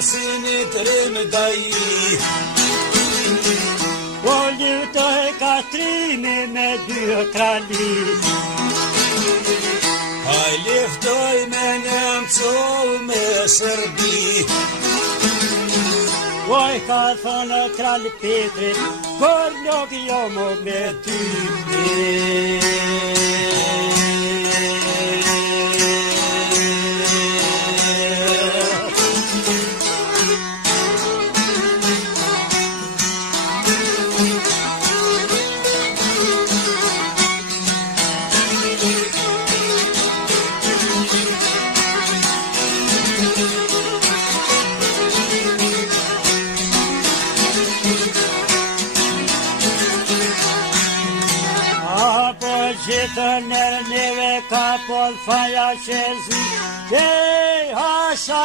sinit rimdaj. Po lutoj katrimi me dy krali. Haj liftoj me Nemcu me Serbi. Oj ka thonë krali Petri, por nuk jo më me ty. Gjithë neve ka pol faja qezi, hasha